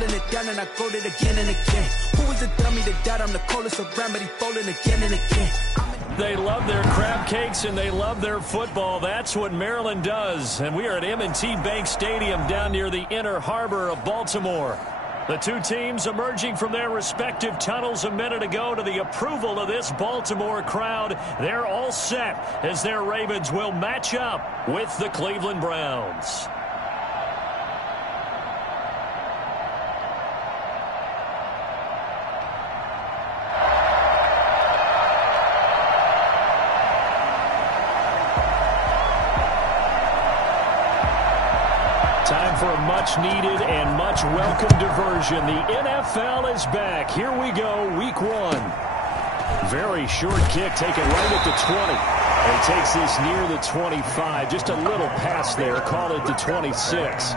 holding it down and I go it again and again. Who was the dummy that died? I'm the coldest around, but he falling again and again. They love their crab cakes and they love their football. That's what Maryland does. And we are at M&T Bank Stadium down near the Inner Harbor of Baltimore. The two teams emerging from their respective tunnels a minute ago to the approval of this Baltimore crowd. They're all set as their Ravens will match up with the Cleveland Browns. Time for a much-needed and much-welcome diversion. The NFL is back. Here we go, week one. Very short kick taken right at the 20. And takes this near the 25. Just a little pass there. Call it the 26.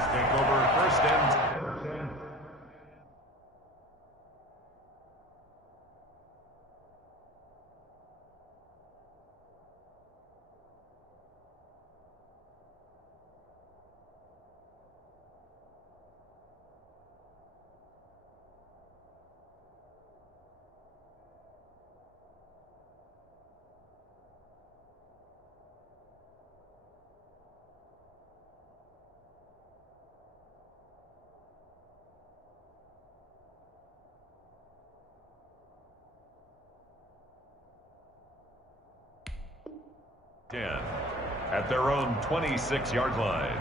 At their own 26-yard line.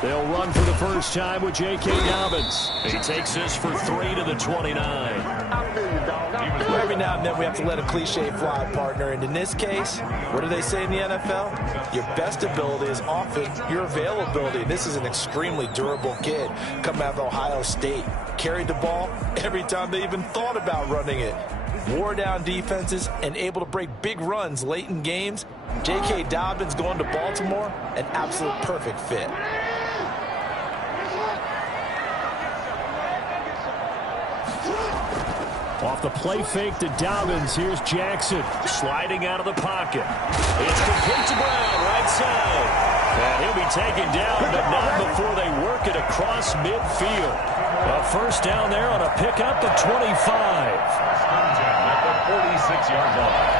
They'll run for the first time with J.K. Dobbins. He takes this for 3 to the 29. Every now and then we have to let a cliche fly, partner. And in this case, what do they say in the NFL? Your best ability is often your availability. This is an extremely durable kid coming out of Ohio State. Carried the ball every time they even thought about running it. Wore down defenses and able to break big runs late in games. J.K. Dobbins going to Baltimore, an absolute perfect fit. Off the play fake to Dobbins, here's Jackson sliding out of the pocket. It's complete to Brown, right side. And he'll be taken down, but not before they work it across midfield. A first down there on a pickup at 25. At the 46-yard line.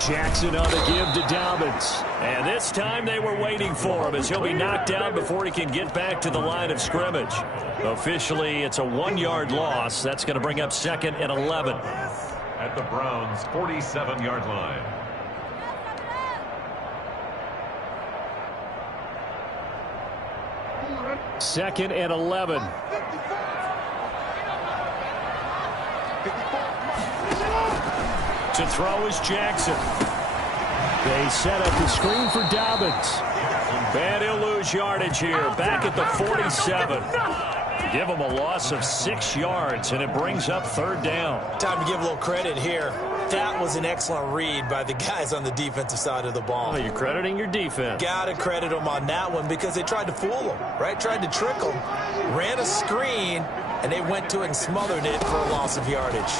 Jackson on the give to Dobbins. And this time they were waiting for him as he'll be knocked down before he can get back to the line of scrimmage. Officially, it's a 1-yard loss. That's going to bring up 2nd and 11. At the Browns' 47-yard line. Second and 11. To throw is Jackson. They set up the screen for Dobbins. And he'll lose yardage here. Back at the 47. Give him a loss of 6 yards, and it brings up 3rd down. Time to give a little credit here. That was an excellent read by the guys on the defensive side of the ball. Oh, you're crediting your defense. Got to credit them on that one because they tried to fool them, right? Tried to trick them. Ran a screen, and they went to it and smothered it for a loss of yardage.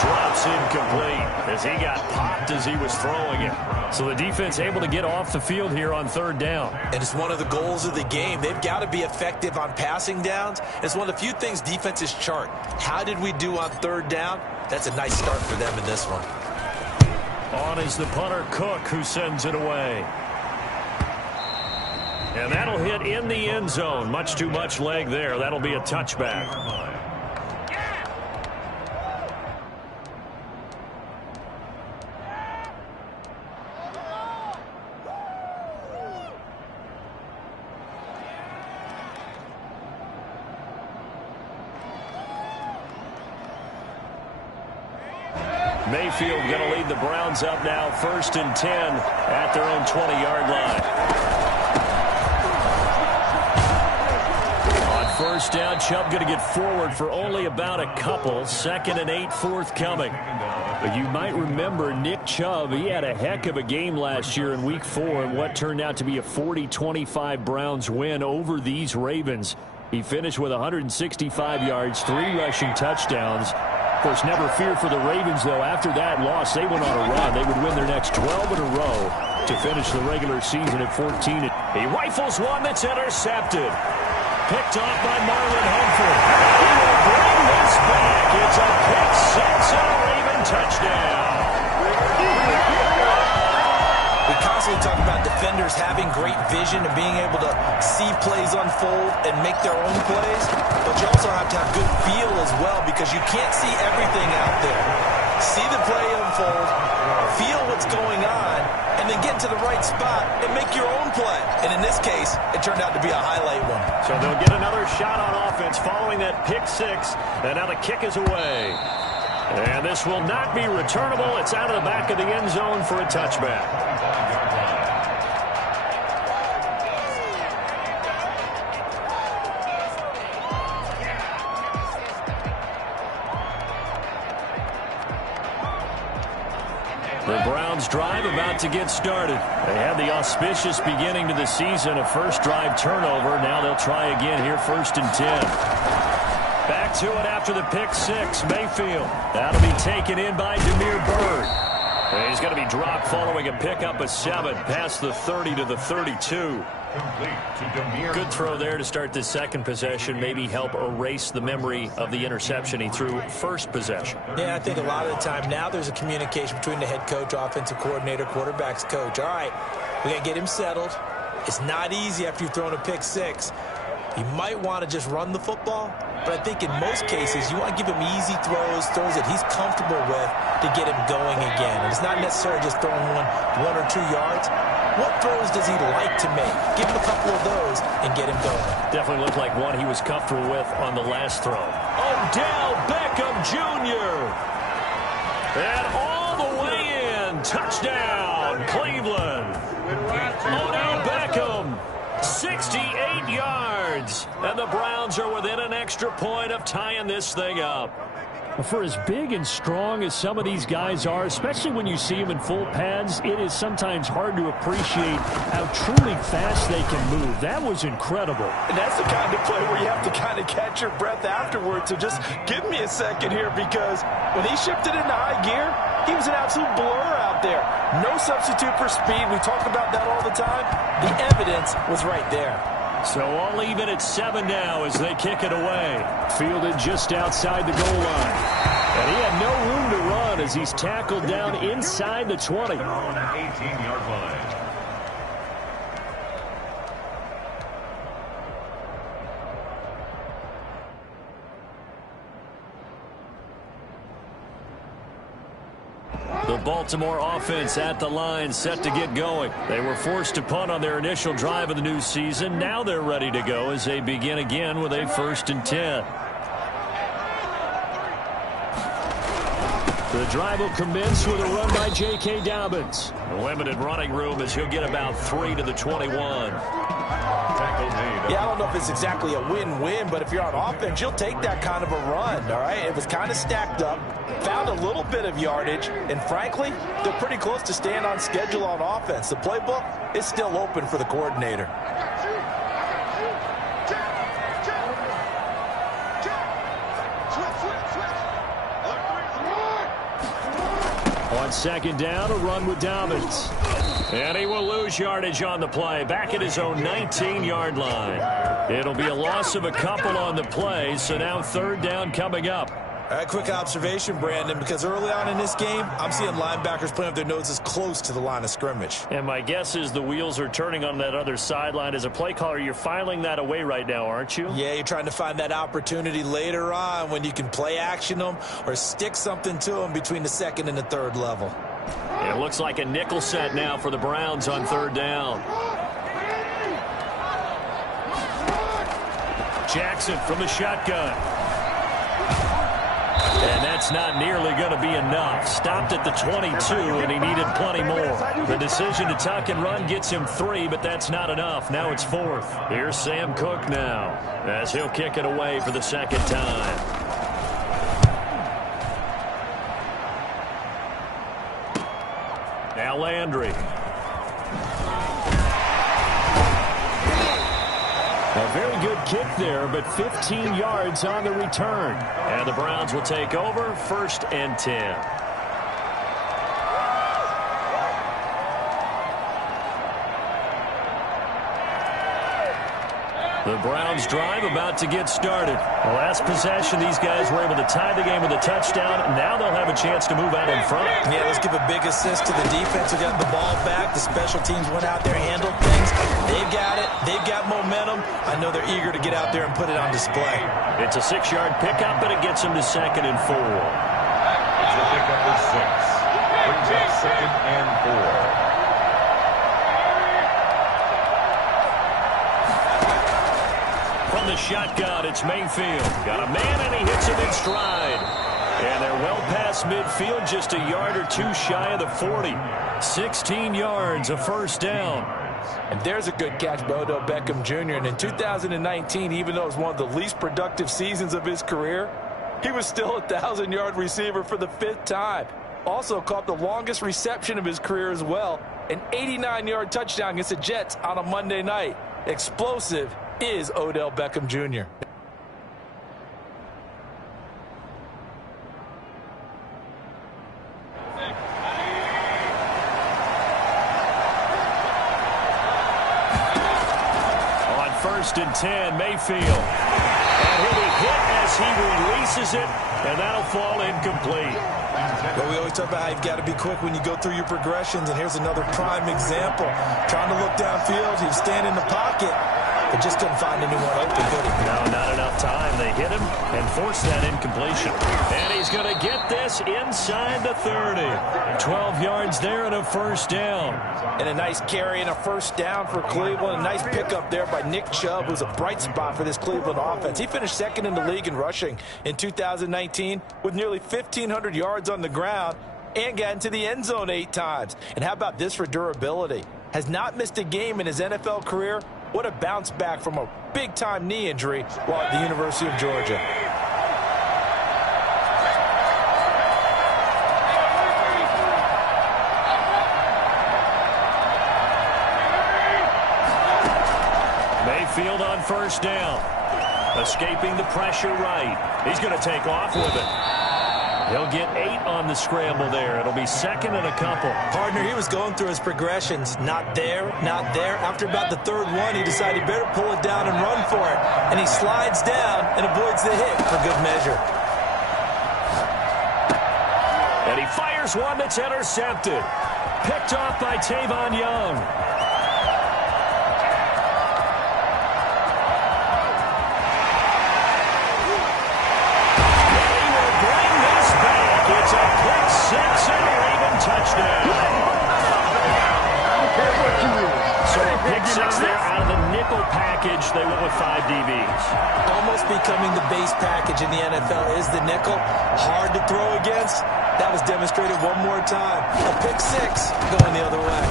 Drops incomplete as he got popped as he was throwing it. So the defense able to get off the field here on 3rd down. And it's one of the goals of the game. They've got to be effective on passing downs. It's one of the few things defenses chart. How did we do on 3rd down? That's a nice start for them in this one. On is the punter Cook, who sends it away. And that'll hit in the end zone. Much too much leg there. That'll be a touchback. Mayfield going to lead the Browns up now, 1st and 10 at their own 20-yard line. On first down, Chubb going to get forward for only about a couple. 2nd and 8 forthcoming. But you might remember Nick Chubb, he had a heck of a game last year in Week 4 in what turned out to be a 40-25 Browns win over these Ravens. He finished with 165 yards, 3 rushing touchdowns. Of course, never fear for the Ravens, though. After that loss, they went on a run. They would win their next 12 in a row to finish the regular season at 14. He rifles one that's intercepted. Picked off by Marlon Humphrey. He will bring this back. It's a pick six and a Raven touchdown. We constantly talk about defenders having great vision and being able to see plays unfold and make their own plays, but you also have to have good feel as well because you can't see everything out there. See the play unfold, feel what's going on, and then get to the right spot and make your own play. And in this case, it turned out to be a highlight one. So they'll get another shot on offense following that pick six, and now the kick is away. And this will not be returnable. It's out of the back of the end zone for a touchback. The Browns drive about to get started. They had the auspicious beginning to the season, a first drive turnover. Now they'll try again here, 1st and 10. Back to it after the pick six. Mayfield. That'll be taken in by Damiere Byrd. And he's going to be dropped following a pickup of 7 past the 30 to the 32. Good throw there to start this second possession. Maybe help erase the memory of the interception he threw first possession. Yeah, I think a lot of the time now there's a communication between the head coach, offensive coordinator, quarterback's coach. All right, we got to get him settled. It's not easy after you've thrown a pick six. You might want to just run the football, but I think in most cases you want to give him easy throws that he's comfortable with to get him going again. And it's not necessarily just throwing one or 2 yards. What throws does he like to make? Give him a couple of those and get him going. Definitely looked like one he was comfortable with on the last throw. Odell Beckham Jr. And all the way in. Touchdown, Cleveland. Odell Beckham. 68 yards. And the Browns are within an extra point of tying this thing up. For as big and strong as some of these guys are, especially when you see them in full pads, it is sometimes hard to appreciate how truly fast they can move. That was incredible. And that's the kind of play where you have to kind of catch your breath afterwards. So just give me a second here, because when he shifted into high gear, he was an absolute blur out there. No substitute for speed. We talk about that all the time. The evidence was right there. So all even at 7 now as they kick it away. Fielded just outside the goal line. And he had no room to run as he's tackled down inside the 20. 18-yard line. The Baltimore offense at the line, set to get going. They were forced to punt on their initial drive of the new season. Now they're ready to go as they begin again with a 1st and 10. The drive will commence with a run by J.K. Dobbins. Limited running room as he'll get about 3 to the 21. Yeah, I don't know if it's exactly a win-win, but if you're on offense, you'll take that kind of a run, all right? It was kind of stacked up, found a little bit of yardage, and frankly, they're pretty close to staying on schedule on offense. The playbook is still open for the coordinator. On 2nd down, a run with Dobbins. And he will lose yardage on the play, back at his own 19-yard line. It'll be a loss of a couple on the play, so now 3rd down coming up. All right, quick observation, Brandon, because early on in this game, I'm seeing linebackers playing with their noses close to the line of scrimmage. And my guess is the wheels are turning on that other sideline. As a play caller, you're filing that away right now, aren't you? Yeah, you're trying to find that opportunity later on when you can play action them or stick something to them between the 2nd and the 3rd level. It looks like a nickel set now for the Browns on 3rd down. Jackson from the shotgun. And that's not nearly going to be enough. Stopped at the 22, and he needed plenty more. The decision to tuck and run gets him 3, but that's not enough. Now it's 4th. Here's Sam Cook now, as he'll kick it away for the second time. Now Landry. A very good kick there, but 15 yards on the return. And the Browns will take over, 1st and 10. The Browns drive about to get started. The last possession, these guys were able to tie the game with a touchdown. Now they'll have a chance to move out in front. Yeah, let's give a big assist to the defense who got the ball back. The special teams went out there, handled things. They've got it. They've got momentum. I know they're eager to get out there and put it on display. It's a 6-yard pickup, but it gets them to 2nd and 4. It's a pickup for 6. Brings up 2nd and 4. From the shotgun, it's Mayfield. Got a man, and he hits him in stride. And they're well past midfield, just a yard or 2 shy of the 40. 16 yards, a 1st down. And there's a good catch by Odell Beckham Jr. And in 2019, even though it was one of the least productive seasons of his career, he was still a 1,000-yard receiver for the 5th time. Also caught the longest reception of his career as well, an 89-yard touchdown against the Jets on a Monday night. Explosive is Odell Beckham Jr. On 1st and 10, Mayfield. And he'll be hit as he releases it, and that'll fall incomplete. But we always talk about how you've got to be quick when you go through your progressions, and here's another prime example. Trying to look downfield, he was standing in the pocket, but just couldn't find anyone open, could he? No, not enough time. They hit him and forced that incompletion. And he's going to get this inside the 30. 12 yards there and a 1st down. And a nice carry and a 1st down for Cleveland. A nice pickup there by Nick Chubb, who's a bright spot for this Cleveland offense. He finished 2nd in the league in rushing in 2019 with nearly 1,500 yards on the ground and got into the end zone 8 times. And how about this for durability? Has not missed a game in his NFL career. What a bounce back from a big-time knee injury while at the University of Georgia. Mayfield on 1st down. Escaping the pressure right. He's going to take off with it. He'll get 8 on the scramble there. It'll be 2nd and a couple. Partner, he was going through his progressions. Not there, not there. After about the 3rd one, he decided he better pull it down and run for it. And he slides down and avoids the hit for good measure. And he fires one that's intercepted. Picked off by Tavon Young. It's a pick 6 and a Raven touchdown. So a pick 6 there out of the nickel package. They went with 5 DBs. Almost becoming the base package in the NFL is the nickel. Hard to throw against. That was demonstrated one more time. A pick 6 going the other way.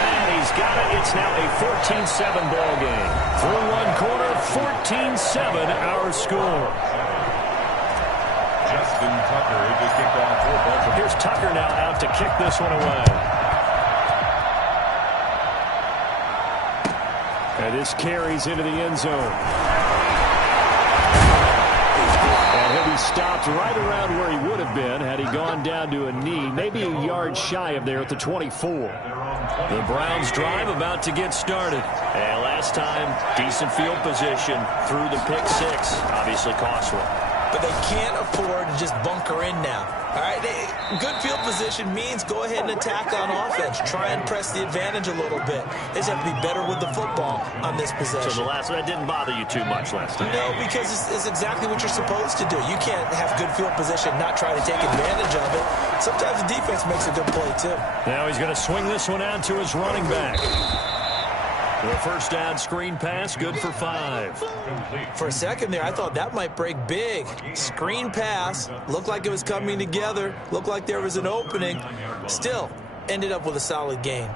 And he's got it. It's now a 14-7 ball game. Through one quarter, 14-7 our score. Justin Tucker, he just kicked off for Baltimore. Here's Tucker now out to kick this one away. And this carries into the end zone. And he'll be stopped right around where he would have been had he gone down to a knee, maybe a yard shy of there at the 24. The Browns drive about to get started. And last time, decent field position through the pick 6. Obviously costly. But they can't afford to just bunker in now. All right, good field position means go ahead and attack on offense. Try and press the advantage a little bit. They just have to be better with the football on this possession. So the last one, that didn't bother you too much last time? No, because it's exactly what you're supposed to do. You can't have good field position, not try to take advantage of it. Sometimes the defense makes a good play, too. Now he's going to swing this one out to his running back. The first down screen pass, good for 5. For a second there, I thought that might break big. Screen pass, looked like it was coming together, looked like there was an opening. Still, ended up with a solid gain.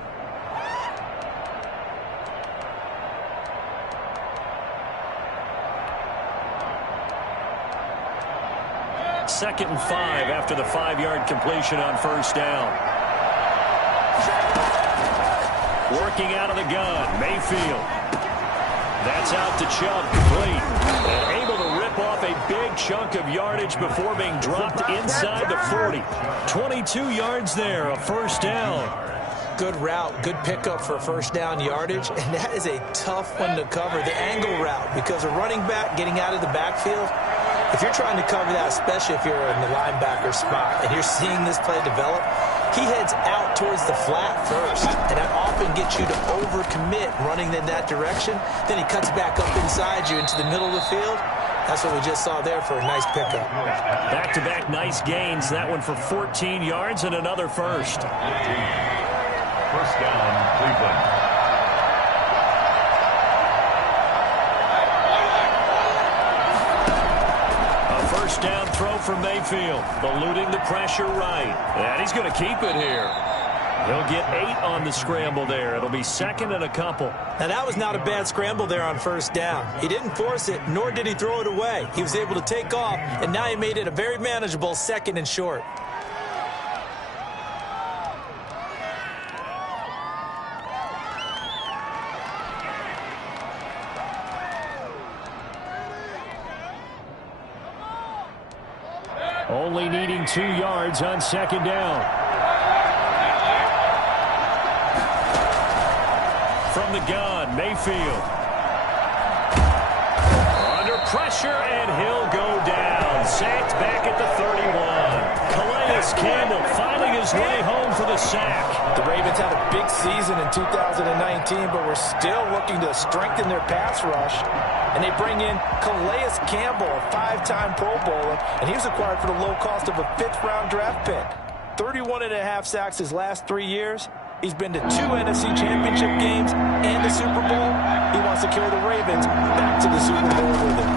Second and 5 after the 5-yard completion on first down. Working out of the gun, Mayfield. That's out to Chubb, complete. And able to rip off a big chunk of yardage before being dropped inside the 40. 22 yards there, a first down. Good route, good pickup for first down yardage, and that is a tough one to cover, the angle route, because a running back getting out of the backfield, if you're trying to cover that, especially if you're in the linebacker spot and you're seeing this play develop, he heads out towards the flat first, and that often gets you to overcommit running in that direction. Then he cuts back up inside you into the middle of the field. That's what we just saw there for a nice pickup. Back-to-back nice gains. That one for 14 yards and another first. First down, Cleveland. First down throw for Mayfield, eluding the pressure right. And he's going to keep it here. He'll get 8 on the scramble there. It'll be second and a couple. Now, that was not a bad scramble there on first down. He didn't force it, nor did he throw it away. He was able to take off, and now he made it a very manageable second and short. Only needing 2 yards on second down. From the gun, Mayfield. Under pressure, and he'll go down. Sacked back at the 31. Calais Campbell finding his way home for the sack. The Ravens had a big season in 2019, but we're still looking to strengthen their pass rush. And they bring in Calais Campbell, a 5-time Pro Bowler, and he was acquired for the low cost of a 5th-round draft pick. 31.5 sacks his last 3 years. He's been to 2 NFC Championship games and the Super Bowl. He wants to carry the Ravens back to the Super Bowl with him.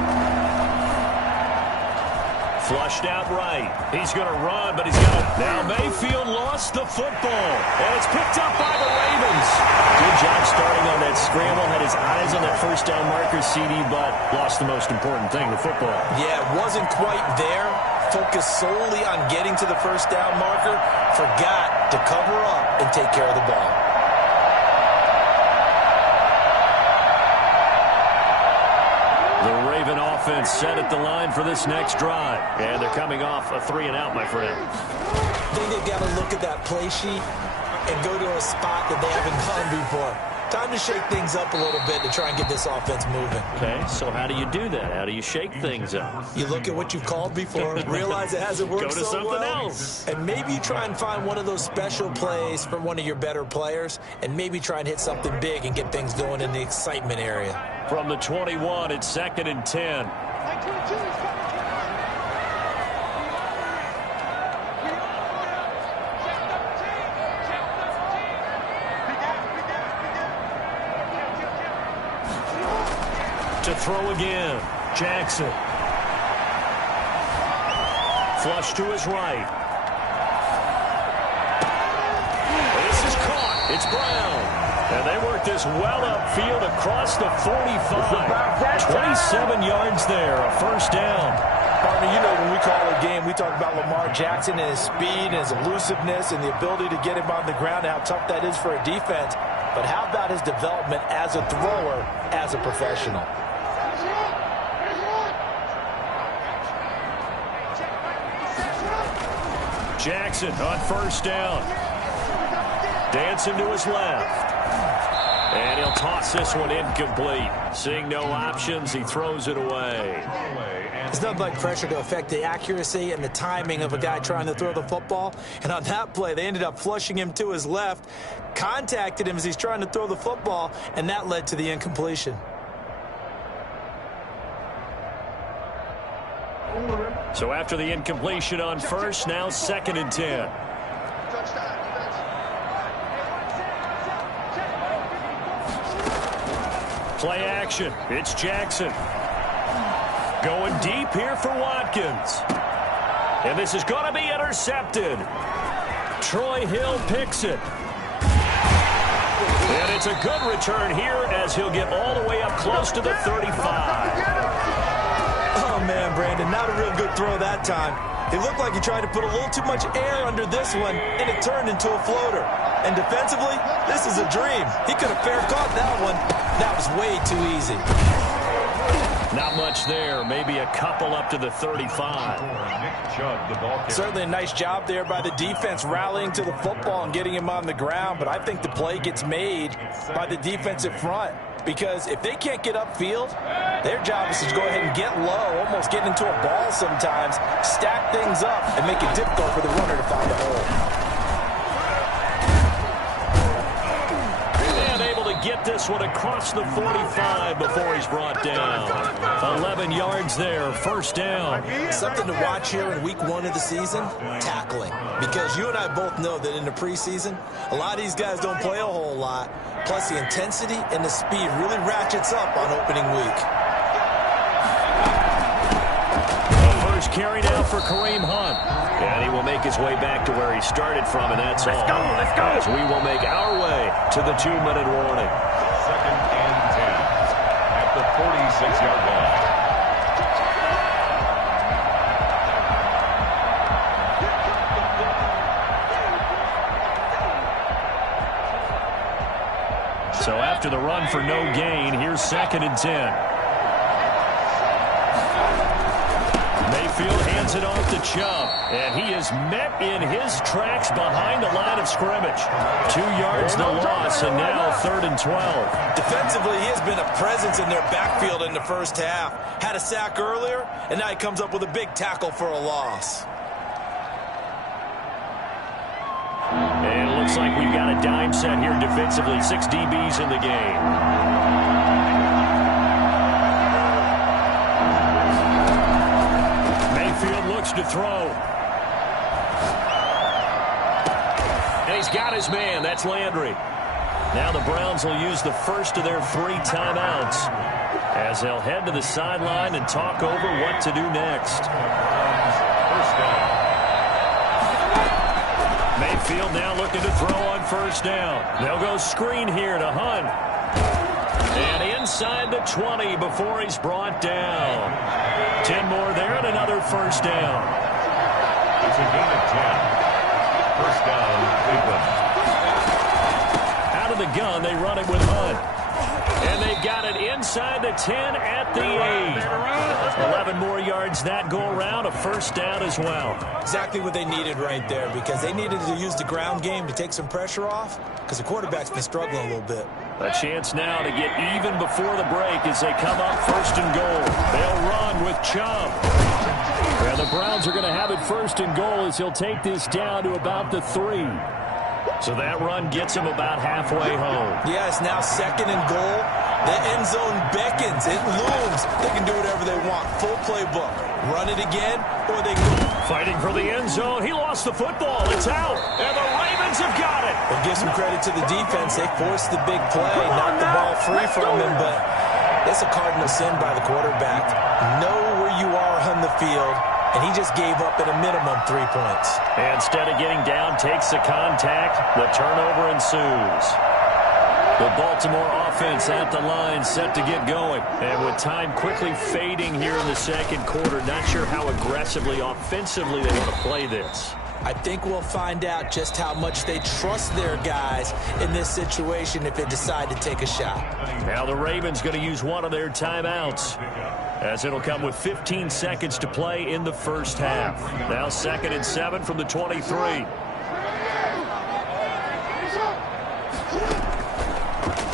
Flushed out right. He's going to run, but he's got to... Now Mayfield lost the football, and it's picked up by the Ravens. Good job starting on that scramble. Had his eyes on that first down marker, CD, but lost the most important thing, the football. Yeah, wasn't quite there. Focused solely on getting to the first down marker. Forgot to cover up and take care of the ball. The Raven offense set at the line for this next drive. And they're coming off a 3-and-out, my friend. I think they've got to look at that play sheet and go to a spot that they haven't gone before. Time to shake things up a little bit to try and get this offense moving. Okay, so how do you do that? How do you shake things up? You look at what you've called before, realize it hasn't worked Go to so something well, else. and maybe you try and find one of those special plays from one of your better players, and maybe try and hit something big and get things going in the excitement area. From the 21, it's second and 10. To throw again, Jackson. Flush to his right. This is caught. It's Brown. And they work this well upfield across the 45. 27 yards there, a first down. Partner, you know when we call a game, we talk about Lamar Jackson and his speed and his elusiveness and the ability to get him on the ground and how tough that is for a defense. But how about his development as a thrower, as a professional? Jackson on first down. Dancing to his left. And he'll toss this one incomplete. Seeing no options, he throws it away. It's nothing like pressure to affect the accuracy and the timing of a guy trying to throw the football. And on that play, they ended up flushing him to his left, contacted him as he's trying to throw the football, and that led to the incompletion. So after the incompletion on first, now second and 10. Play action. It's Jackson. Going deep here for Watkins. And this is going to be intercepted. Troy Hill picks it. And it's a good return here as he'll get all the way up close to the 35. Oh, man, Brandon, not a real good throw that time. It looked like he tried to put a little too much air under this one, and it turned into a floater. And defensively, this is a dream. He could have fair caught that one. That was way too easy. Not much there. Maybe a couple up to the 35. Certainly a nice job there by the defense rallying to the football and getting him on the ground. But I think the play gets made by the defensive front. Because if they can't get upfield, their job is to go ahead and get low, almost get into a ball sometimes, stack things up, and make it difficult for the runner to find a hole. Get this one across the 45 before he's brought down. 11 yards there, first down. Something to watch here in week 1 of the season, tackling. Because you and I both know that in the preseason, a lot of these guys don't play a whole lot. Plus the intensity and the speed really ratchets up on opening week. First carry now for Kareem Hunt. And he will make his way back to where he started from, and that's all. Let's go. As we will make our way to the 2-minute warning. 2nd and 10 at the 46-yard line. So after the run for no gain, here's 2nd and 10. Mayfield hands it off to Chubb, and he is met in his tracks behind the line of scrimmage. 2 yards the loss, and now 3rd and 12. Defensively, he has been a presence in their backfield in the first half. Had a sack earlier, and now he comes up with a big tackle for a loss. And it looks like we've got a dime set here defensively. 6 DBs in the game. To throw. And he's got his man. That's Landry. Now the Browns will use the first of their 3 timeouts as they'll head to the sideline and talk over what to do next. First down. Mayfield now looking to throw on first down. They'll go screen here to Hunt. And inside the 20 before he's brought down. 10 more there and another first down. It's a gain of 10. First down, Cleveland. Out of the gun, they run it with Hunt. And they've got it inside the 10 at the 8. 11 more yards that go around, a first down as well. Exactly what they needed right there, because they needed to use the ground game to take some pressure off, because the quarterback's been struggling a little bit. A chance now to get even before the break as they come up 1st and goal. They'll run with Chubb. And the Browns are going to have it 1st and goal as he'll take this down to about the 3. So that run gets him about halfway home. Yeah, it's now 2nd and goal. The end zone beckons. It looms. They can do whatever they want. Full playbook. Run it again, or they go. Fighting for the end zone. He lost the football. It's out. And the Ravens have got it. Well, give some credit to the defense. They forced the big play, knocked the ball free from him, but it's a cardinal sin by the quarterback. Know where you are on the field, and he just gave up at a minimum 3 points. And instead of getting down, takes the contact. The turnover ensues. The Baltimore offense at the line set to get going. And with time quickly fading here in the 2nd quarter, not sure how aggressively, offensively they want to play this. I think we'll find out just how much they trust their guys in this situation if they decide to take a shot. Now the Ravens going to use one of their timeouts, as it'll come with 15 seconds to play in the first half. Now 2nd and 7 from the 23.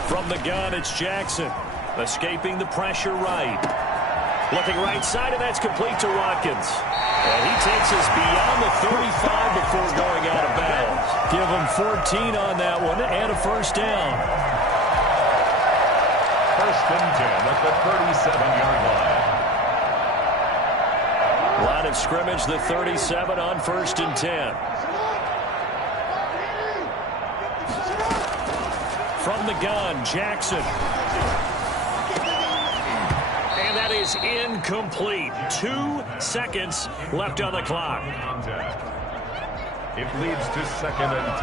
From the gun, it's Jackson. Escaping the pressure right. Looking right side, and that's complete to Watkins. And he takes us beyond the 35 before going out of bounds. Give him 14 on that one and a first down. 1st and 10 at the 37-yard line. Line of scrimmage, the 37 on 1st and 10. From the gun, Jackson. is incomplete. 2 seconds left on the clock. It leads to 2nd and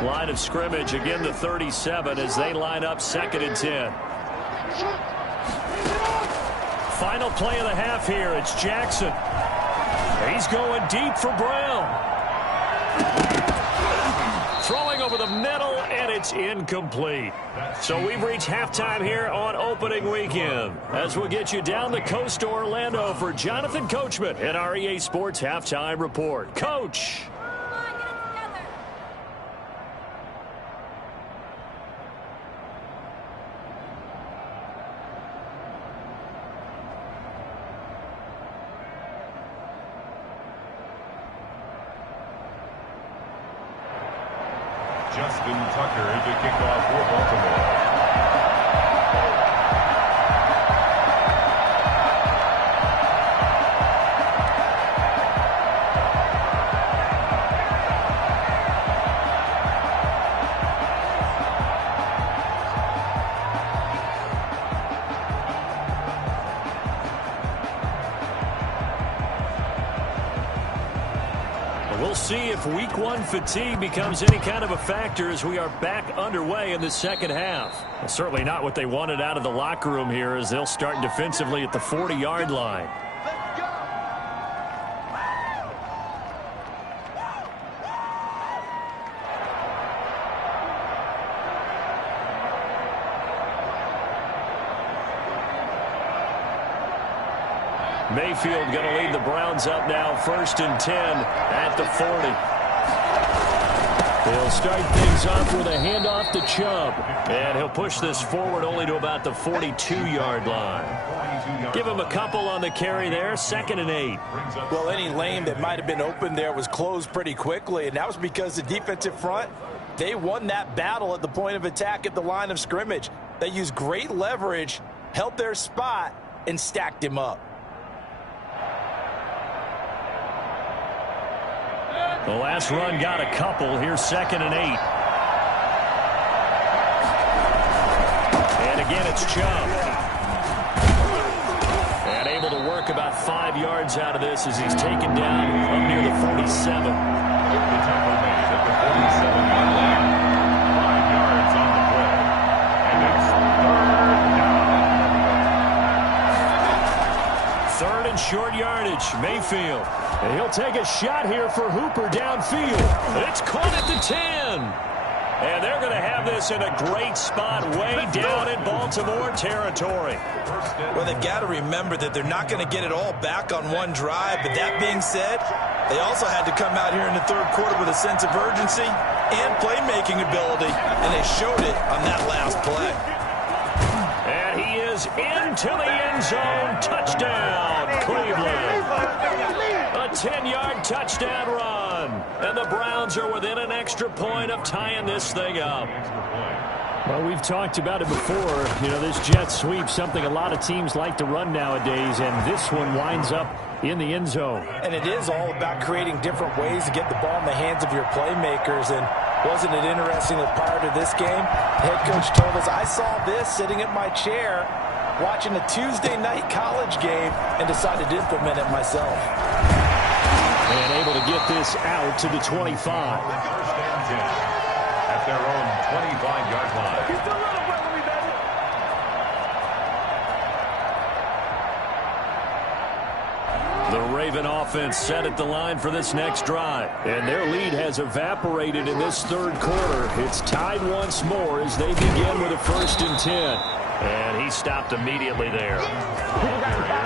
10. Line of scrimmage, again the 37 as they line up 2nd and 10. Final play of the half here. It's Jackson. He's going deep for Brown. Throwing over the middle, and it's incomplete. So we've reached halftime here on opening weekend. As we'll get you down the coast to Orlando for Jonathan Coachman in our EA Sports Halftime Report. Coach. Justin Tucker to kick off for Baltimore. We'll see if week 1 fatigue becomes any kind of a factor as we are back underway in the second half. Well, certainly not what they wanted out of the locker room here as they'll start defensively at the 40-yard line. Mayfield going to lead the Browns up now, 1st and 10 at the 40. They'll start things off with a handoff to Chubb. And he'll push this forward only to about the 42-yard line. Give him a couple on the carry there, 2nd and 8. Well, any lane that might have been open there was closed pretty quickly, and that was because the defensive front, they won that battle at the point of attack at the line of scrimmage. They used great leverage, held their spot, and stacked him up. The last run got a couple. Here's 2nd and 8. And again, it's Chubb. And able to work about 5 yards out of this as he's taken down up near the 47. The tackle made at the 47-yard line. 5 yards on the play. And it's 3rd and short yardage. Mayfield. And he'll take a shot here for Hooper downfield. It's caught at the 10. And they're going to have this in a great spot way down in Baltimore territory. Well, they've got to remember that they're not going to get it all back on one drive. But that being said, they also had to come out here in the 3rd quarter with a sense of urgency and playmaking ability. And they showed it on that last play. And he is into the end zone. Touchdown, Cleveland. A 10-yard touchdown run. And the Browns are within an extra point of tying this thing up. Well, we've talked about it before. You know, this jet sweep, something a lot of teams like to run nowadays, and this one winds up in the end zone. And it is all about creating different ways to get the ball in the hands of your playmakers. And wasn't it interesting that prior to this game, the head coach told us, I saw this sitting at my chair watching a Tuesday night college game and decided to implement it myself. And able to get this out to the 25. 1st and 10 at their own 25-yard line. The Raven offense set at the line for this next drive. And their lead has evaporated in this 3rd quarter. It's tied once more as they begin with a 1st and 10. And he stopped immediately there.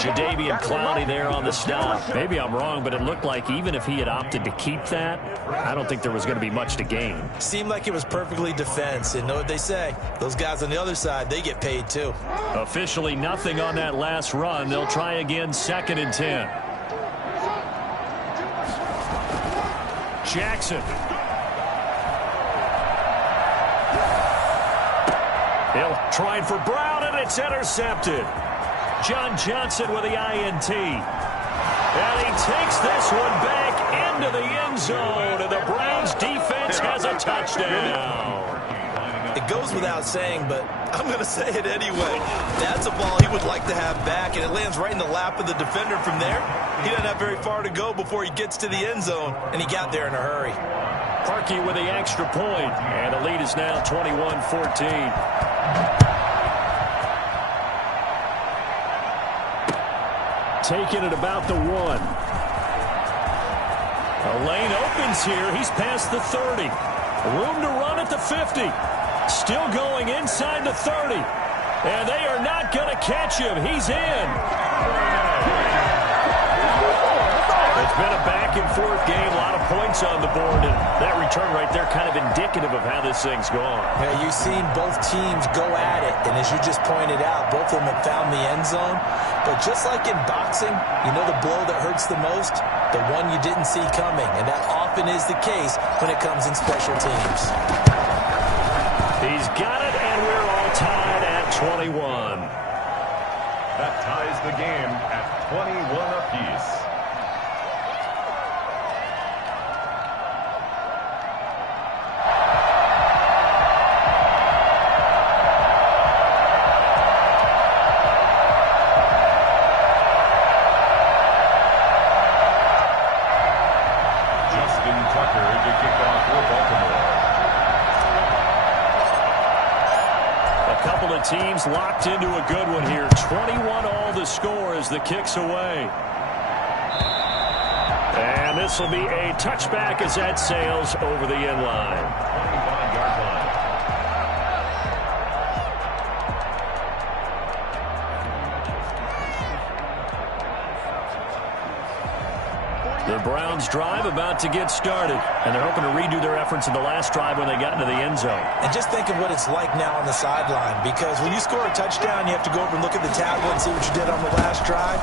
Jadeveon Clowney there on the stop. Maybe I'm wrong, but it looked like even if he had opted to keep that, I don't think there was going to be much to gain. Seemed like it was perfectly defense. And know what they say? Those guys on the other side, they get paid too. Officially nothing on that last run. They'll try again, 2nd and 10. Jackson. He'll try for Brown, and it's intercepted. John Johnson with the INT. And he takes this one back into the end zone, and the Browns defense has a touchdown. A goes without saying, but I'm going to say it anyway. That's a ball he would like to have back, and it lands right in the lap of the defender from there. He doesn't have very far to go before he gets to the end zone, and he got there in a hurry. Pookie with the extra point, and the lead is now 21-14. Taking it about the 1. A lane opens here. He's past the 30. Room to run at the 50. Still going inside the 30. And they are not going to catch him. He's in. It's been a back-and-forth game. A lot of points on the board. And that return right there kind of indicative of how this thing's gone. Yeah, you've seen both teams go at it. And as you just pointed out, both of them have found the end zone. But just like in boxing, you know the blow that hurts the most? The one you didn't see coming. And that often is the case when it comes in special teams. He's got it, and we're all tied at 21. That ties the game at 21 apiece. Teams locked into a good one here. 21 all the score as the kick's away. And this will be a touchback as that sails over the end line. 25-yard line. The Browns drive about to get started, and they're hoping to redo their efforts in the last drive when they got into the end zone. And just think of what it's like now on the sideline, because when you score a touchdown, you have to go over and look at the tablet and see what you did on the last drive.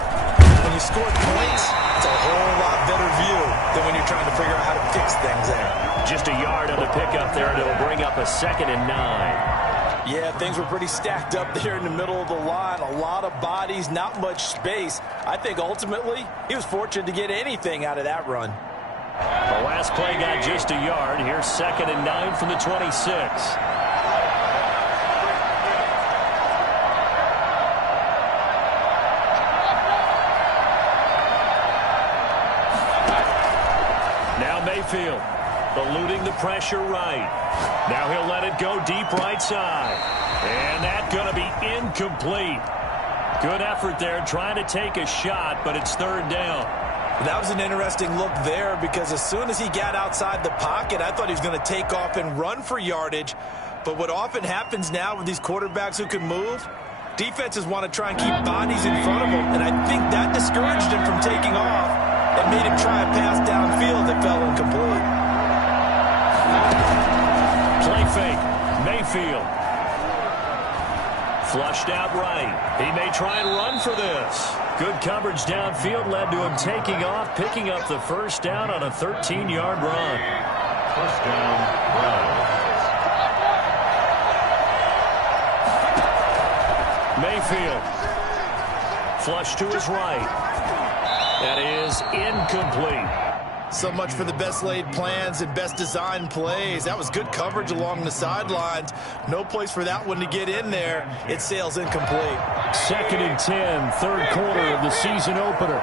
When you score points, it's a whole lot better view than when you're trying to figure out how to fix things there. Just a yard on the pickup there, and it'll bring up a 2nd and 9. Yeah, things were pretty stacked up there in the middle of the line. A lot of bodies, not much space. I think ultimately he was fortunate to get anything out of that run. The last play got just a yard. Here's 2nd and 9 from the 26. Now Mayfield eluding the pressure right. Now he'll let it go deep right side. And that's going to be incomplete. Good effort there trying to take a shot, but it's 3rd down. That was an interesting look there, because as soon as he got outside the pocket, I thought he was going to take off and run for yardage. But what often happens now with these quarterbacks who can move, defenses want to try and keep bodies in front of them, and I think that discouraged him from taking off and made him try a pass downfield that fell incomplete. Play fake. Mayfield. Flushed out right. He may try and run for this. Good coverage downfield led to him taking off, picking up the 1st down on a 13-yard run. 1st down, Browns. Mayfield. Flush to his right. That is incomplete. So much for the best laid plans and best design plays. That was good coverage along the sidelines. No place for that one to get in there. It sails incomplete. 2nd and 10, 3rd quarter of the season opener.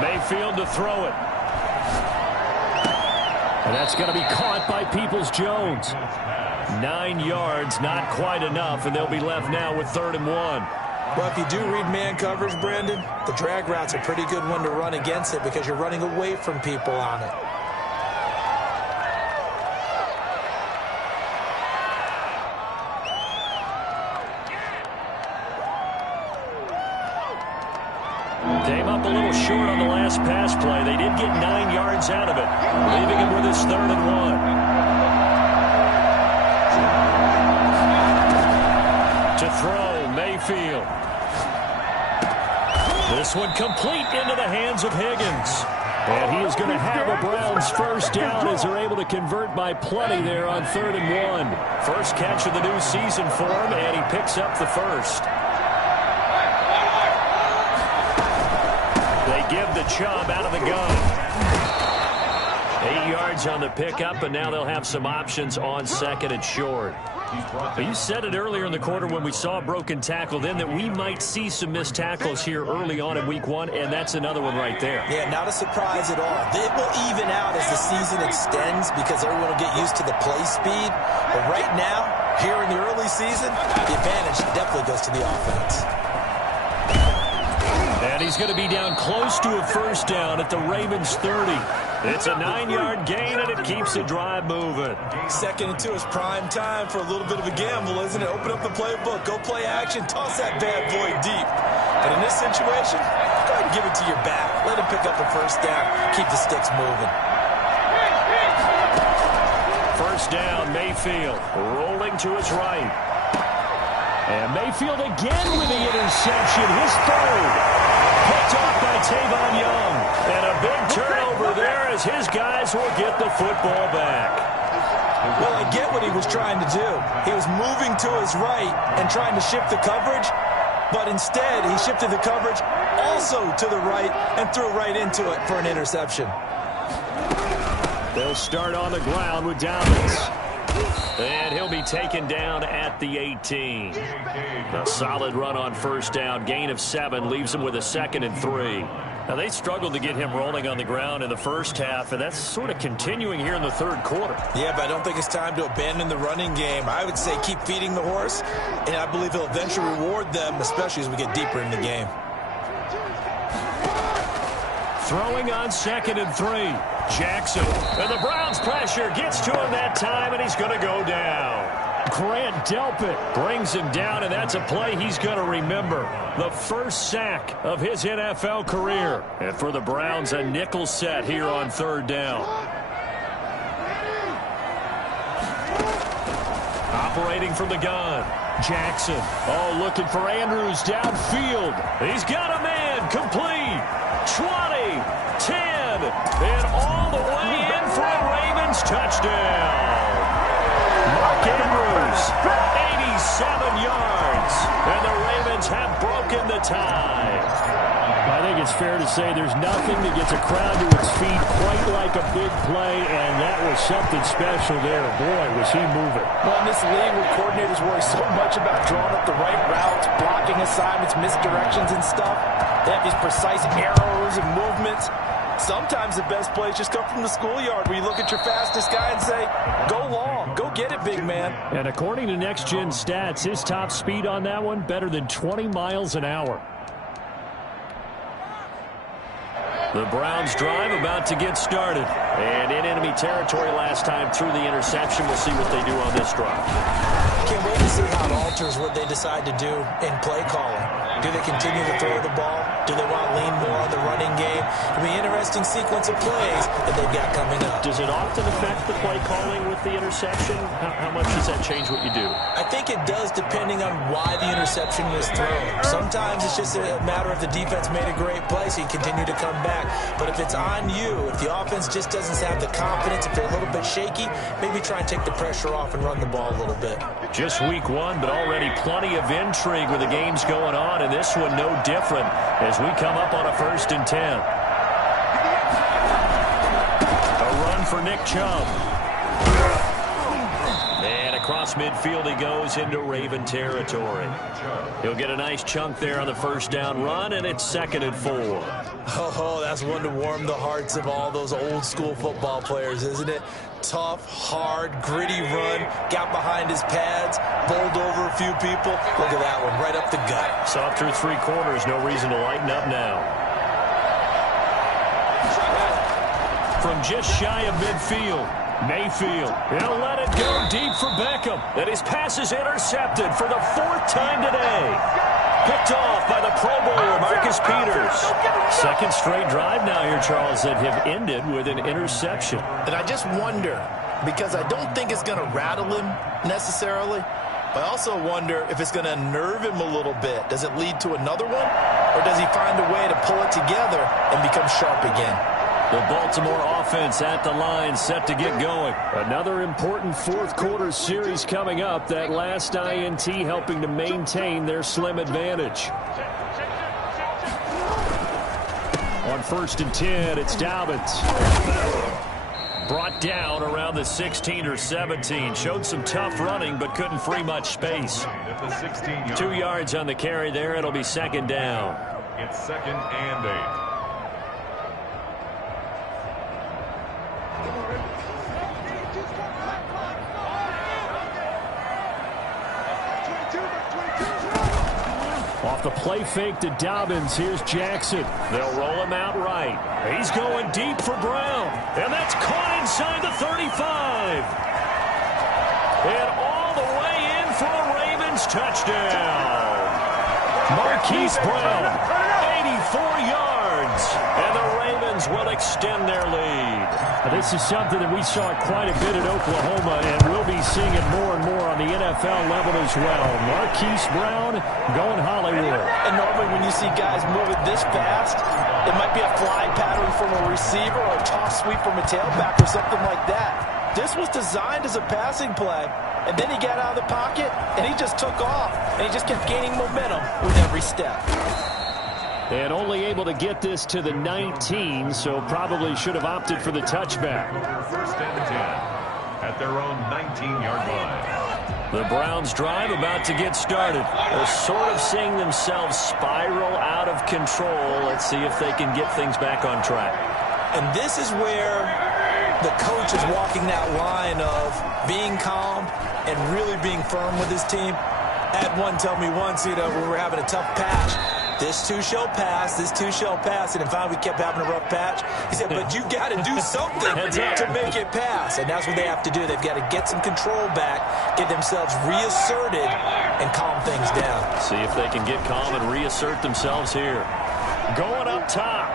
Mayfield to throw it. And that's going to be caught by Peoples-Jones. 9 yards, not quite enough, and they'll be left now with 3rd and 1. Well, if you do read man coverage, Brandon, the drag route's a pretty good one to run against it because you're running away from people on it. Came up a little short on the last pass play. They did get 9 yards out of it, leaving him with his 3rd and 1. To throw, Mayfield. This one complete into the hands of Higgins. And he is going to have a Browns 1st down as they're able to convert by plenty there on 3rd and 1. First catch of the new season for him, and he picks up the 1st. They give to Chubb out of the gun. 8 yards on the pickup, and now they'll have some options on 2nd and short. You said it earlier in the quarter when we saw a broken tackle then that we might see some missed tackles here early on in week 1, and that's another one right there. Yeah, not a surprise at all. It will even out as the season extends because everyone will get used to the play speed. But right now, here in the early season, the advantage definitely goes to the offense. And he's going to be down close to a first down at the Ravens 30. It's a 9-yard gain, and it keeps the drive moving. 2nd and 2 is prime time for a little bit of a gamble, isn't it? Open up the playbook, go play action, toss that bad boy deep. But in this situation, go ahead and give it to your back. Let him pick up a first down. Keep the sticks moving. First down, Mayfield rolling to his right. And Mayfield again with the interception, his third. Picked off by Tavon Young. And a big turnover there as his guys will get the football back. Well, I get what he was trying to do. He was moving to his right and trying to shift the coverage, but instead he shifted the coverage also to the right and threw right into it for an interception. They'll start on the ground with Dobbins. And he'll be taken down at the 18. A solid run on first down. Gain of 7 leaves him with a 2nd and 3. Now, they struggled to get him rolling on the ground in the first half, and that's sort of continuing here in the third quarter. Yeah, but I don't think it's time to abandon the running game. I would say keep feeding the horse, and I believe he'll eventually reward them, especially as we get deeper in the game. Throwing on 2nd and 3. Jackson. And the Browns pressure gets to him that time, and he's going to go down. Grant Delpit brings him down, and that's a play he's going to remember. The first sack of his NFL career. And for the Browns, a nickel set here on 3rd down. Operating from the gun. Jackson. Oh, looking for Andrews downfield. He's got a man. Complete. 20. 10. And all the way in for a Ravens touchdown. Mark Andrews, 87 yards, and the Ravens have broken the tie. I think it's fair to say there's nothing that gets a crowd to its feet quite like a big play, and that was something special there. Boy, was he moving. Well, in this league where coordinators worry so much about drawing up the right routes, blocking assignments, misdirections and stuff, they have these precise arrows and movements. Sometimes the best plays just come from the schoolyard where you look at your fastest guy and say, go long, go get it, big man. And according to Next Gen Stats, his top speed on that one, better than 20 miles an hour. The Browns drive about to get started. And in enemy territory last time through the interception. We'll see what they do on this drive. Can't wait to see how it alters what they decide to do in play calling. Do they continue to throw the ball? Do they want to lean more on the running game? It'll be an interesting sequence of plays that they've got coming up. Does it often affect the play calling with the interception? How much does that change what you do? I think it does depending on why the interception was thrown. Sometimes it's just a matter of the defense made a great play, so you continue to come back. But if it's on you, if the offense just doesn't have the confidence, if they're a little bit shaky, maybe try and take the pressure off and run the ball a little bit. Just week 1, but already plenty of intrigue with the games going on, and this one no different as we come up on a 1st and 10. A run for Nick Chubb. And across midfield he goes into Raven territory. He'll get a nice chunk there on the first down run, and it's 2nd and 4. Oh, that's one to warm the hearts of all those old school football players, isn't it? Tough, hard, gritty run, got behind his pads, bowled over a few people. Look at that one, right up the gut. Saw through 3 quarters, no reason to lighten up now. From just shy of midfield, Mayfield. He'll let it go deep for Beckham. And his pass is intercepted for the 4th time today. Picked off by the Pro Bowler, Marcus Peters. 2nd straight drive now here, Charles, that have ended with an interception. And I just wonder, because I don't think it's going to rattle him necessarily, but I also wonder if it's going to unnerve him a little bit. Does it lead to another one? Or does he find a way to pull it together and become sharp again? The Baltimore offense at the line, set to get going. Another important 4th quarter series coming up. That last INT helping to maintain their slim advantage. On 1st and 10, it's Dobbins. Brought down around the 16 or 17. Showed some tough running, but couldn't free much space. 2 yards on the carry there. It'll be 2nd down. It's 2nd and 8. Off the play fake to Dobbins. Here's Jackson. They'll roll him out right. He's going deep for Brown. And that's caught inside the 35. And all the way in for a Ravens touchdown. Marquise Brown, 84 yards. And the Ravens will extend their lead. This is something that we saw quite a bit in Oklahoma, and we'll be seeing it more and more on the NFL level as well. Marquise Brown going Hollywood. And normally when you see guys moving this fast, it might be a fly pattern from a receiver or a toss sweep from a tailback or something like that. This was designed as a passing play, and then he got out of the pocket, and he just took off, and he just kept gaining momentum with every step. And only able to get this to the 19, so probably should have opted for the touchback. 1st and 10 at their own 19-yard line. The Browns drive about to get started. They're sort of seeing themselves spiral out of control. Let's see if they can get things back on track. And this is where the coach is walking that line of being calm and really being firm with his team. I had one tell me once, when we were having a tough patch, this too shall pass, this too shall pass. And finally we kept having a rough patch. He said, but you got to do something to make it pass. And that's what they have to do. They've got to get some control back, get themselves reasserted, and calm things down. See if they can get calm and reassert themselves here. Going up top.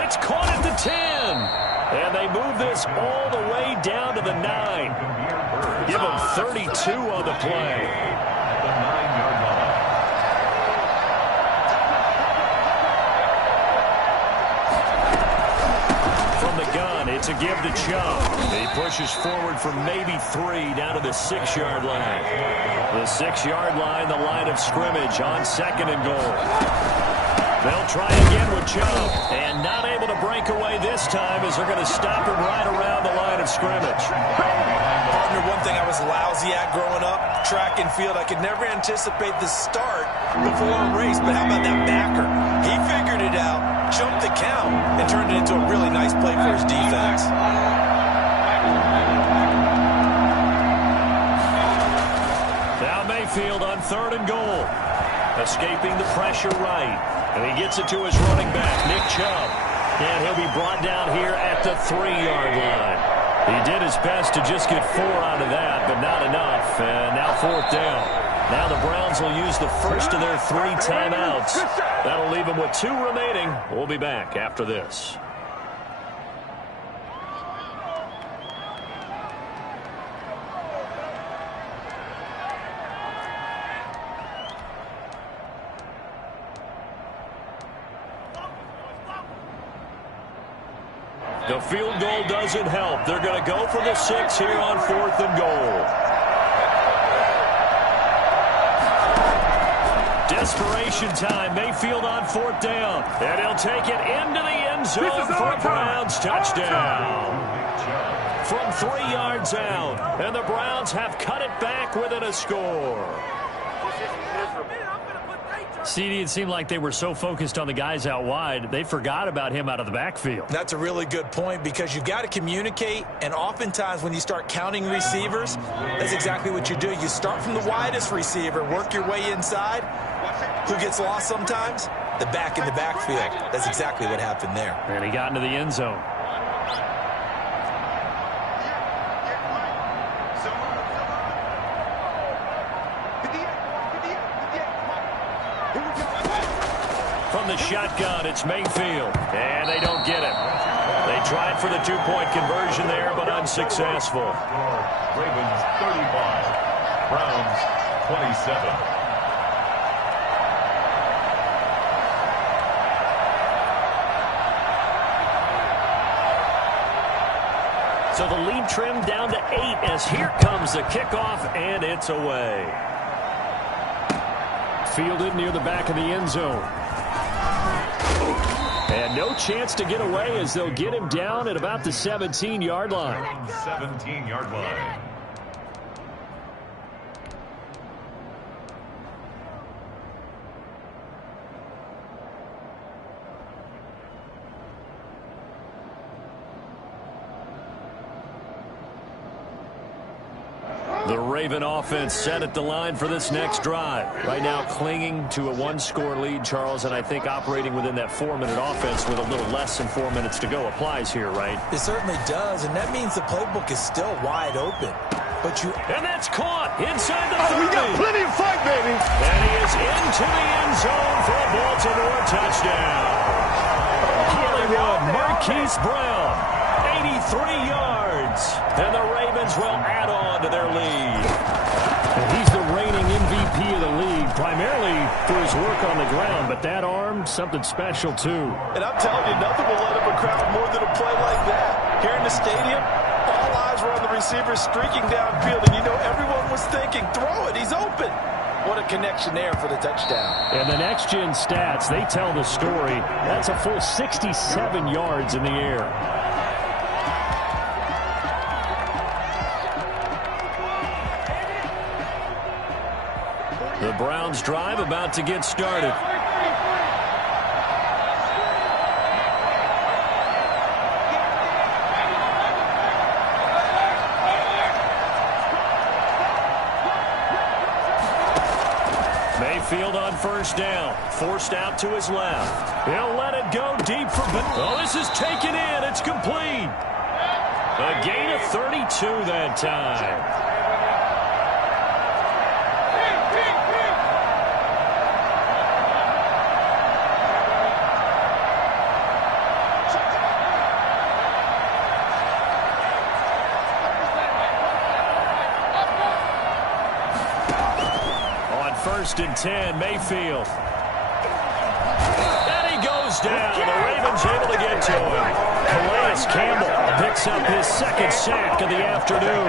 It's caught at the 10. And they move this all the way down to the 9. Give them 32 on the play. At the 9-yard line. From the gun, it's a give to Chubb. He pushes forward from maybe 3 down to the 6-yard line. The 6-yard line, the line of scrimmage on 2nd and goal. They'll try again with Chubb, and not able to break away this time as they're going to stop him right around the line of scrimmage. Partner, one thing I was lousy at growing up, track and field, I could never anticipate the start before a race, but how about that backer? He figured it out, jumped the count, and turned it into a really nice play for his defense. Now Mayfield on 3rd and goal. Escaping the pressure right. And he gets it to his running back, Nick Chubb. And he'll be brought down here at the 3-yard line. He did his best to just get 4 out of that, but not enough. And now 4th down. Now the Browns will use the first of their 3 timeouts. That'll leave them with 2 remaining. We'll be back after this. The field goal doesn't help. They're going to go for the 6 here on 4th and goal. Desperation time. Mayfield on 4th down. And he'll take it into the end zone for a Browns touchdown. From 3 yards out. And the Browns have cut it back within a score. CD, it seemed like they were so focused on the guys out wide, they forgot about him out of the backfield. That's a really good point because you've got to communicate, and oftentimes when you start counting receivers, that's exactly what you do. You start from the widest receiver, work your way inside. Who gets lost sometimes? The back in the backfield. That's exactly what happened there. And he got into the end zone. From the shotgun, it's Mayfield. And they don't get it. They tried for the 2-point conversion there, but unsuccessful. Ravens 35. Browns 27. So the lead trimmed down to 8 as here comes the kickoff, and it's away. Fielded near the back of the end zone. And no chance to get away as they'll get him down at about the 17-yard line. 17-yard line. The Raven offense set at the line for this next drive. Right now clinging to a one-score lead, Charles, and I think operating within that 4-minute offense with a little less than 4 minutes to go applies here, right? It certainly does, and that means the playbook is still wide open. And that's caught inside the 30. We got plenty of fight, baby. And he is into the end zone for a Baltimore touchdown. Hollywood Marquise Brown, 83 yards. And the Ravens will add on to their lead. And he's the reigning MVP of the league, primarily for his work on the ground, but that arm, something special too. And I'm telling you, nothing will let up a crowd more than a play like that. Here in the stadium, all eyes were on the receiver streaking downfield, and you know everyone was thinking, throw it, he's open. What a connection there for the touchdown. And the next-gen stats, they tell the story. That's a full 67 yards in the air. The Browns drive about to get started. Mayfield on first down, forced out to his left. He'll let it go deep for... Oh, this is taken in. It's complete. A gain of 32 that time. First and 10, Mayfield. And he goes down. The Ravens able to get to him. Calais Campbell picks up his second sack of the afternoon.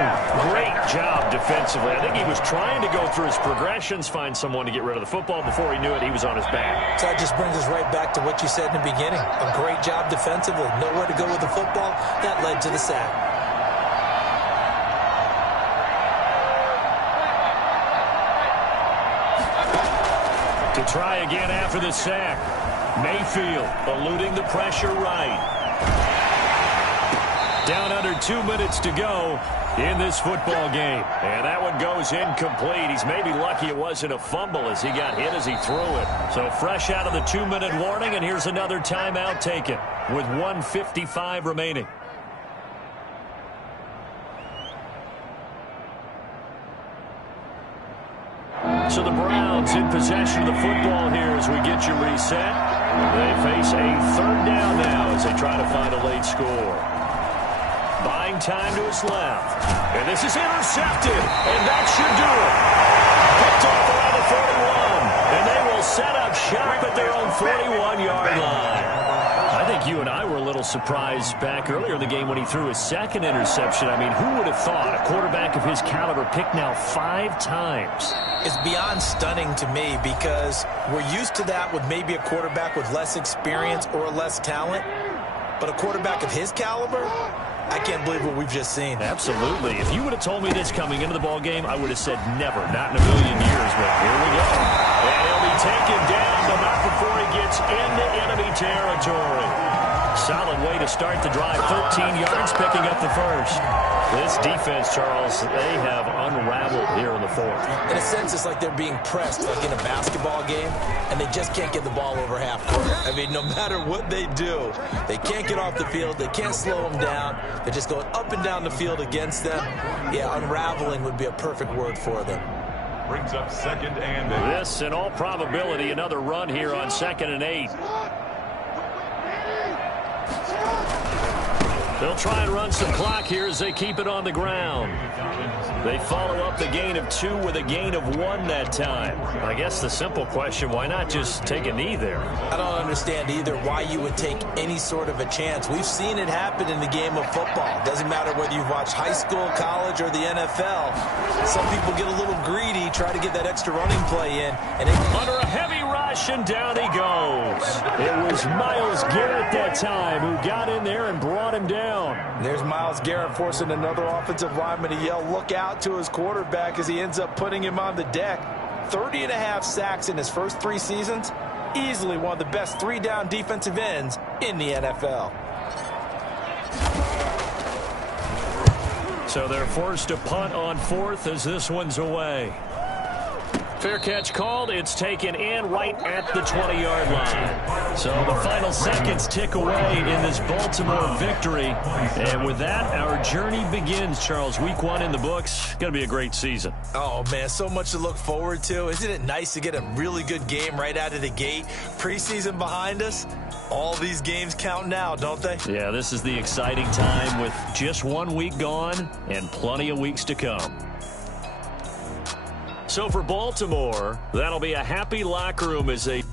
Great job defensively. I think he was trying to go through his progressions, find someone to get rid of the football. Before he knew it, he was on his back. So that just brings us right back to what you said in the beginning. A great job defensively. Nowhere to go with the football. That led to the sack. To try again after the sack. Mayfield eluding the pressure right. Down under 2 minutes to go in this football game. And that one goes incomplete. He's maybe lucky it wasn't a fumble as he got hit as he threw it. So fresh out of the 2-minute warning, and here's another timeout taken with 1:55 remaining. So the Browns in possession of the football here as we get you reset. They face a third down now as they try to find a late score. Buying time to his left. And this is intercepted. And that should do it. Picked off around the 41. And they will set up shop at their own 41-yard line. I think you and I were a little surprised back earlier in the game when he threw his second interception. I mean, who would have thought a quarterback of his caliber picked now 5 times? It's beyond stunning to me because we're used to that with maybe a quarterback with less experience or less talent. But a quarterback of his caliber, I can't believe what we've just seen. Absolutely. If you would have told me this coming into the ball game, I would have said never, not in a million years. But here we go. And he'll be taken down, but not before he gets into enemy territory. Solid way to start the drive. 13 yards, picking up the first. This defense, Charles, they have unraveled here in the fourth. In a sense, it's like they're being pressed like in a basketball game, and they just can't get the ball over half court. I mean, no matter what they do, they can't get off the field. They can't slow them down. They're just going up and down the field against them. Yeah, unraveling would be a perfect word for them. Brings up 2nd and 8. This, in all probability, another run here on 2nd and 8. They'll try and run some clock here as they keep it on the ground. They follow up the gain of 2 with a gain of 1 that time. I guess the simple question, why not just take a knee there? I don't understand either why you would take any sort of a chance. We've seen it happen in the game of football. Doesn't matter whether you've watched high school, college, or the NFL. Some people get a little greedy, try to get that extra running play in. And under a heavy rush, and down he goes. It was Myles Garrett that time who got in there and brought him down. There's Myles Garrett forcing another offensive lineman to yell, look out, to his quarterback as he ends up putting him on the deck. 30.5 sacks in his first 3 seasons. Easily one of the best 3-down defensive ends in the NFL. So they're forced to punt on 4th as this one's away. Fair catch called. It's taken in right at the 20-yard line. So the final seconds tick away in this Baltimore victory. And with that, our journey begins, Charles. Week 1 in the books. Going to be a great season. Oh, man, so much to look forward to. Isn't it nice to get a really good game right out of the gate? Preseason behind us. All these games count now, don't they? Yeah, this is the exciting time with just 1 week gone and plenty of weeks to come. So for Baltimore, that'll be a happy locker room as they...